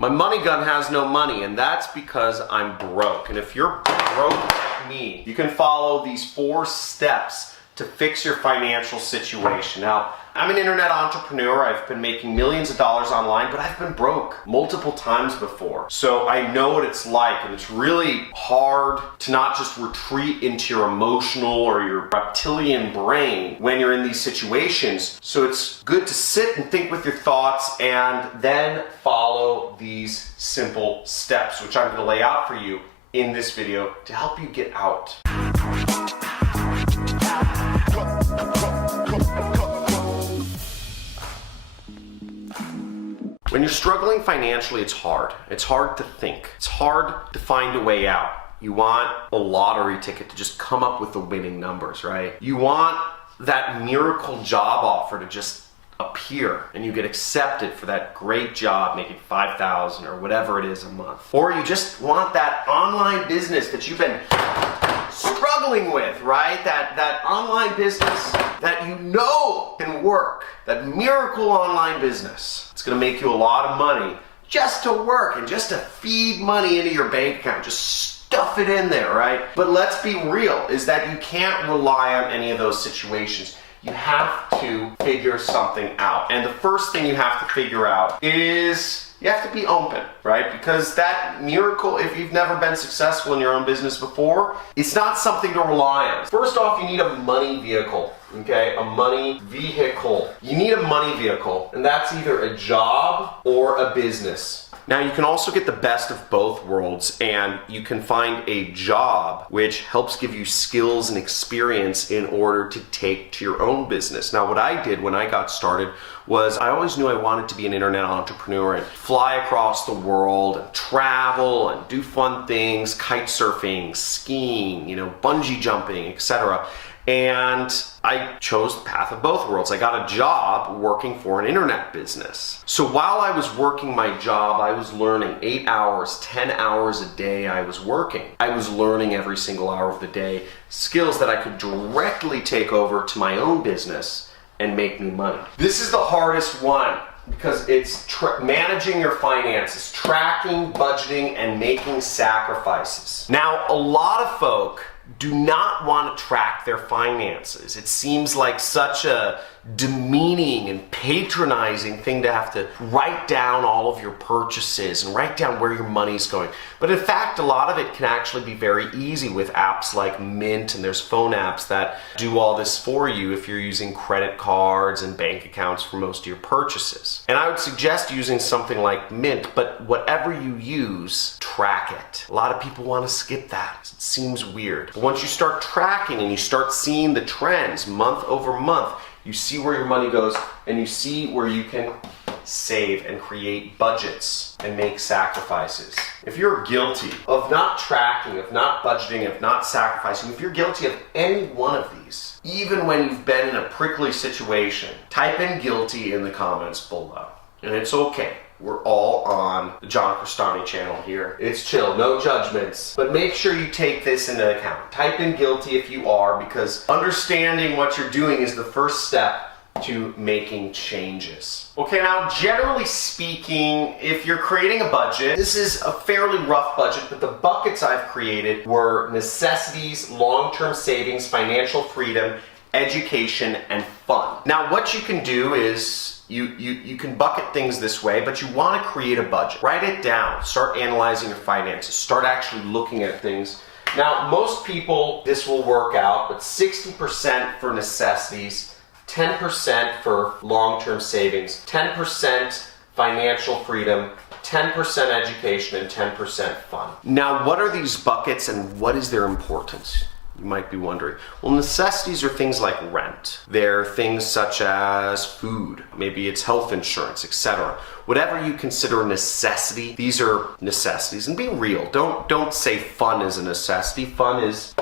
My money gun has no money, and that's because I'm broke. And if you're broke like me, you can follow these 4 steps to fix your financial situation. Now, I'm an internet entrepreneur. I've been making millions of dollars online, but I've been broke multiple times before. So I know what it's like, and it's really hard to not just retreat into your emotional or your reptilian brain when you're in these situations. So it's good to sit and think with your thoughts and then follow these simple steps, which I'm going to lay out for you in this video to help you get out. When you're struggling financially, it's hard. It's hard to think. It's hard to find a way out. You want a lottery ticket to just come up with the winning numbers, right? You want that miracle job offer to just appear and you get accepted for that great job making $5,000 or whatever it is a month. Or you just want that online business that you've been struggling with, right? That online business that you know can work. That miracle online business. It's gonna make you a lot of money just to work and just to feed money into your bank account. Just stuff it in there, right? But let's be real, is that you can't rely on any of those situations. You have to figure something out. And the first thing you have to figure out is you have to be open, right? Because that miracle, if you've never been successful in your own business before, it's not something to rely on. First off, you need a money vehicle, okay? A money vehicle. You need a money vehicle, and that's either a job or a business. Now, you can also get the best of both worlds, and you can find a job which helps give you skills and experience in order to take to your own business. Now, what I did when I got started was I always knew I wanted to be an internet entrepreneur and fly across the world and travel and do fun things, kite surfing, skiing, bungee jumping, etc. And I chose the path of both worlds. I got a job working for an internet business. So while I was working my job, I was learning 8 hours, 10 hours a day I was working. I was learning every single hour of the day skills that I could directly take over to my own business and make me money. This is the hardest one because it's managing your finances, tracking, budgeting, and making sacrifices. Now, a lot of folk do not want to track their finances. It seems like such a demeaning and patronizing thing to have to write down all of your purchases and write down where your money's going. But in fact, a lot of it can actually be very easy with apps like Mint, and there's phone apps that do all this for you if you're using credit cards and bank accounts for most of your purchases. And I would suggest using something like Mint, but whatever you use, track it. A lot of people want to skip that. It seems weird. But once you start tracking and you start seeing the trends month over month, you see where your money goes, and you see where you can save and create budgets and make sacrifices. If you're guilty of not tracking, of not budgeting, of not sacrificing, if you're guilty of any one of these, even when you've been in a prickly situation, type in guilty in the comments below. And it's okay. We're all on the John Crestani channel here. It's chill, no judgments. But make sure you take this into account. Type in guilty if you are, because understanding what you're doing is the first step to making changes. Okay, now generally speaking, if you're creating a budget, this is a fairly rough budget, but the buckets I've created were necessities, long-term savings, financial freedom, education, and fun. Now what you can do is you can bucket things this way, but you want to create a budget. Write it down. Start analyzing your finances. Start actually looking at things. Now, most people, this will work out, but 60% for necessities, 10% for long-term savings, 10% financial freedom, 10% education, and 10% fun. Now, what are these buckets and what is their importance? You might be wondering. Well, necessities are things like rent. They're things such as food. Maybe it's health insurance, etc. Whatever you consider a necessity, these are necessities. And be real. Don't say fun is a necessity. Fun is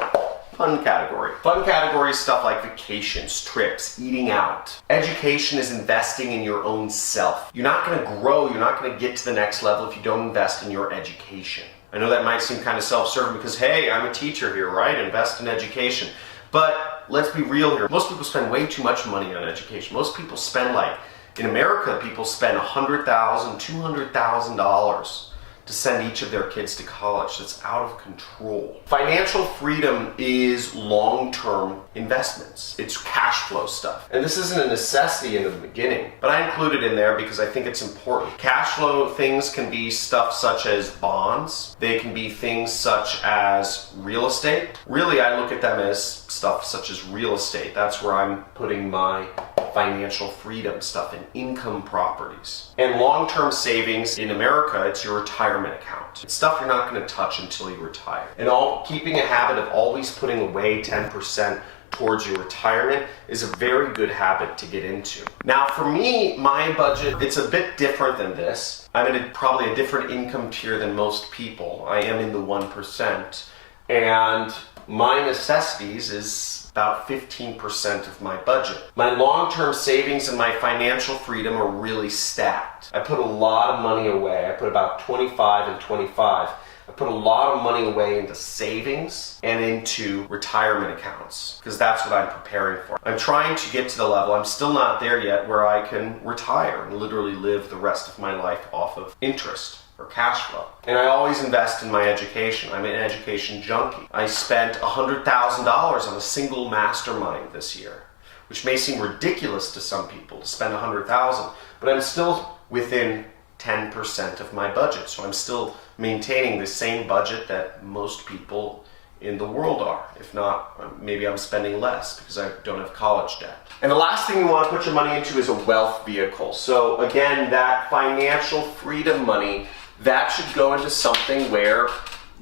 fun category. Fun category is stuff like vacations, trips, eating out. Education is investing in your own self. You're not going to grow, you're not going to get to the next level if you don't invest in your education. I know that might seem kind of self-serving because, hey, I'm a teacher here, right? Invest in education. But let's be real here. Most people spend way too much money on education. Most people spend like In America, people spend $100,000, $200,000 to send each of their kids to college. That's out of control. Financial freedom is long-term investments. It's cash flow stuff. And this isn't a necessity in the beginning, but I include it in there because I think it's important. Cash flow things can be stuff such as bonds. They can be things such as real estate. Really, I look at them as stuff such as real estate. That's where I'm putting my financial freedom stuff in, income properties. And long-term savings in America, it's your retirement account. It's stuff you're not going to touch until you retire. And keeping a habit of always putting away 10% towards your retirement is a very good habit to get into. Now for me, my budget, it's a bit different than this. I'm in probably a different income tier than most people. I am in the 1%. And my necessities is about 15% of my budget. My long-term savings and my financial freedom are really stacked. I put a lot of money away. I put about 25 and 25. I put a lot of money away into savings and into retirement accounts because that's what I'm preparing for. I'm trying to get to the level, I'm still not there yet, where I can retire and literally live the rest of my life off of interest or cash flow. And I always invest in my education. I'm an education junkie. I spent $100,000 on a single mastermind this year, which may seem ridiculous to some people to spend $100,000, but I'm still within 10% of my budget. So I'm still maintaining the same budget that most people in the world are. If not, maybe I'm spending less because I don't have college debt. And the last thing you want to put your money into is a wealth vehicle. So again, that financial freedom money, that should go into something where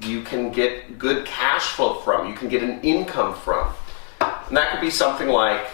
you can get good cash flow from, you can get an income from. And that could be something like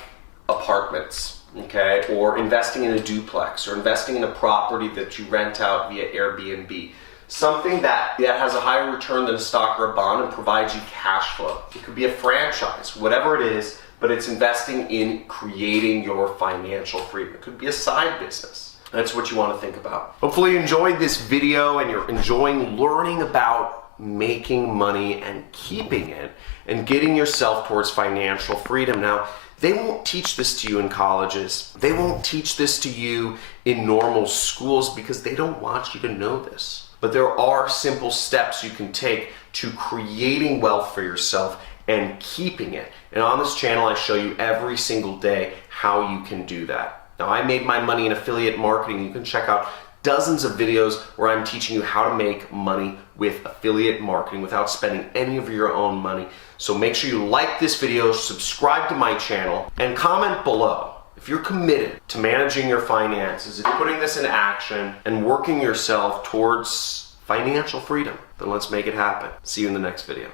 apartments, okay? Or investing in a duplex, or investing in a property that you rent out via Airbnb. Something that has a higher return than a stock or a bond and provides you cash flow. It could be a franchise, whatever it is, but it's investing in creating your financial freedom. It could be a side business. That's what you want to think about. Hopefully you enjoyed this video and you're enjoying learning about making money and keeping it and getting yourself towards financial freedom. Now, they won't teach this to you in colleges. They won't teach this to you in normal schools because they don't want you to know this. But there are simple steps you can take to creating wealth for yourself and keeping it. And on this channel, I show you every single day how you can do that. Now, I made my money in affiliate marketing. You can check out dozens of videos where I'm teaching you how to make money with affiliate marketing without spending any of your own money. So make sure you like this video, subscribe to my channel, and comment below. If you're committed to managing your finances, if you're putting this in action and working yourself towards financial freedom, then let's make it happen. See you in the next video.